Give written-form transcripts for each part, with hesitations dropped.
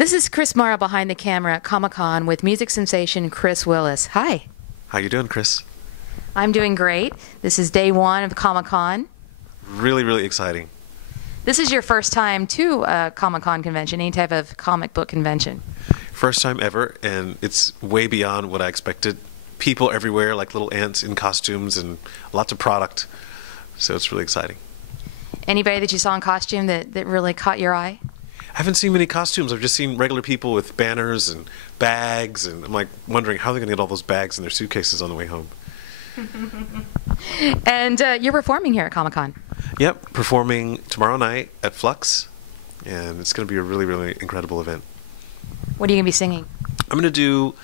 This is Chris Morrow behind the camera at Comic-Con with music sensation Chris Willis. Hi. How you doing, Chris? I'm doing great. This is day one of Comic-Con. Really, really exciting. This is your first time to a Comic-Con convention, any type of comic book convention. First time ever, and it's way beyond what I expected. People everywhere, like little ants in costumes, and lots of product. So it's really exciting. Anybody that you saw in costume that really caught your eye? I haven't seen many costumes. I've just seen regular people with banners and bags, and I'm like wondering how they're going to get all those bags in their suitcases on the way home. And you're performing here at Comic-Con. Yep, performing tomorrow night at Flux, and it's going to be a really, really incredible event. What are you going to be singing? I'm going to do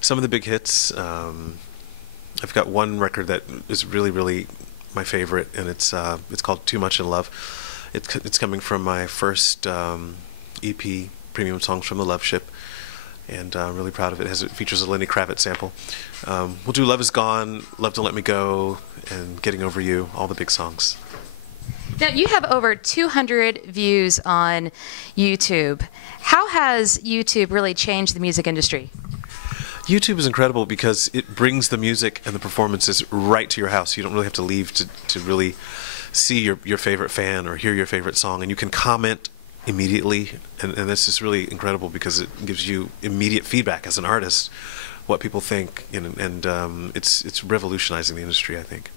some of the big hits. I've got one record that is really, really my favorite, and it's called Too Much in Love. It's coming from my first EP, Premium Songs from the Love Ship, and I'm really proud of it. It features a Lenny Kravitz sample. We'll do Love Is Gone, Love Don't Let Me Go, and Getting Over You, all the big songs. Now, you have over 200 views on YouTube. How has YouTube really changed the music industry? YouTube is incredible because it brings the music and the performances right to your house. You don't really have to leave to really see your favorite fan or hear your favorite song, and you can comment immediately, and this is really incredible because it gives you immediate feedback as an artist, what people think, and it's revolutionizing the industry, I think.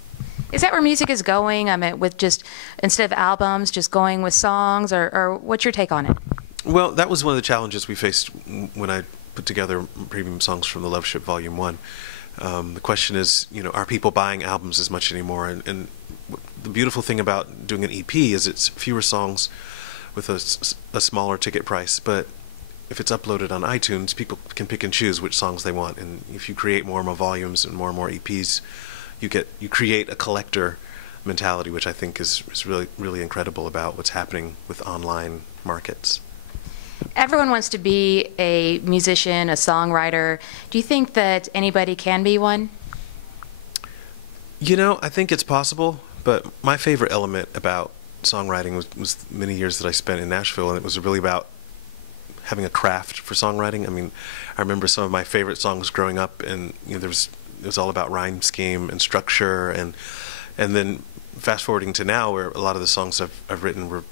Is that where music is going? I mean, with just, instead of albums, just going with songs, or what's your take on it? Well, that was one of the challenges we faced when I put together Premium Songs from the Love Ship Volume 1. The question is, are people buying albums as much anymore? And the beautiful thing about doing an EP is it's fewer songs with a smaller ticket price, but if it's uploaded on iTunes, people can pick and choose which songs they want. And if you create more and more volumes and more EPs, you create a collector mentality, which I think is really, really incredible about what's happening with online markets. Everyone wants to be a musician, a songwriter. Do you think that anybody can be one? I think it's possible, but my favorite element about songwriting was many years that I spent in Nashville, and it was really about having a craft for songwriting. I mean, I remember some of my favorite songs growing up, and it was all about rhyme scheme and structure, and then fast forwarding to now, where a lot of the songs I've written were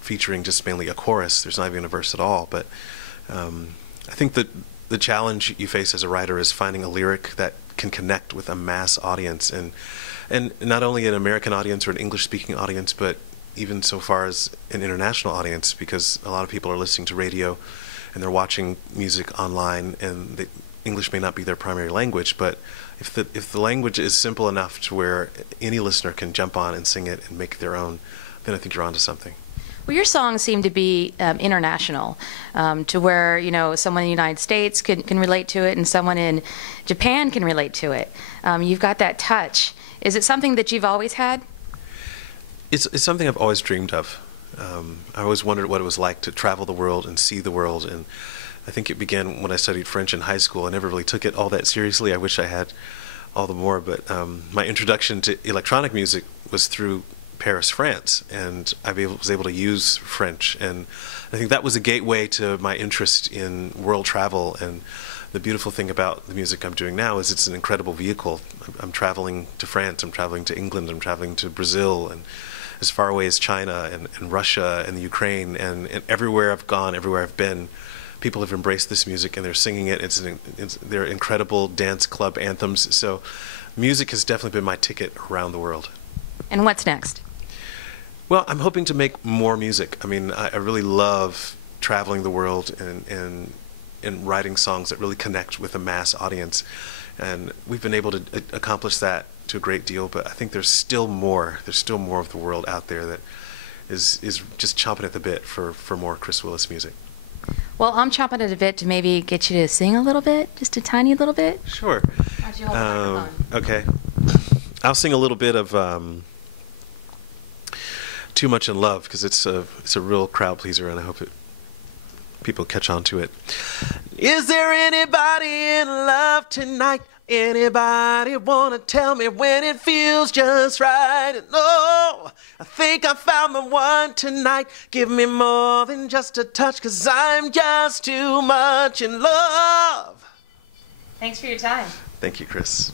featuring just mainly a chorus. There's not even a verse at all. But I think that the challenge you face as a writer is finding a lyric that can connect with a mass audience, and not only an American audience or an English-speaking audience, but even so far as an international audience, because a lot of people are listening to radio and they're watching music online, and English may not be their primary language, but if the language is simple enough to where any listener can jump on and sing it and make it their own, then I think you're onto something. Well, your songs seem to be international, to where someone in the United States can relate to it, and someone in Japan can relate to it. You've got that touch. Is it something that you've always had? It's something I've always dreamed of. I always wondered what it was like to travel the world and see the world, and I think it began when I studied French in high school. I never really took it all that seriously. I wish I had all the more, but my introduction to electronic music was through Paris, France, and I was able to use French, and I think that was a gateway to my interest in world travel. And the beautiful thing about the music I'm doing now is it's an incredible vehicle. I'm traveling to France, I'm traveling to England, I'm traveling to Brazil, and as far away as China and Russia and the Ukraine, and everywhere I've gone, everywhere I've been, people have embraced this music and they're singing it. They're incredible dance club anthems. So music has definitely been my ticket around the world. And what's next? Well, I'm hoping to make more music. I mean, I really love traveling the world and writing songs that really connect with a mass audience. And we've been able to accomplish that to a great deal, but I think there's still more. There's still more of the world out there that is just chomping at the bit for more Chris Willis music. Well, I'm chomping at a bit to maybe get you to sing a little bit, just a tiny little bit. Sure. How'd you hold the microphone? Okay. I'll sing a little bit of Too Much in Love, because it's a real crowd pleaser, and I hope people catch on to it. Is there anybody in love tonight? Anybody wanna tell me when it feels just right? And oh, I think I found the one tonight. Give me more than just a touch, 'cause I'm just too much in love. Thanks for your time. Thank you, Chris.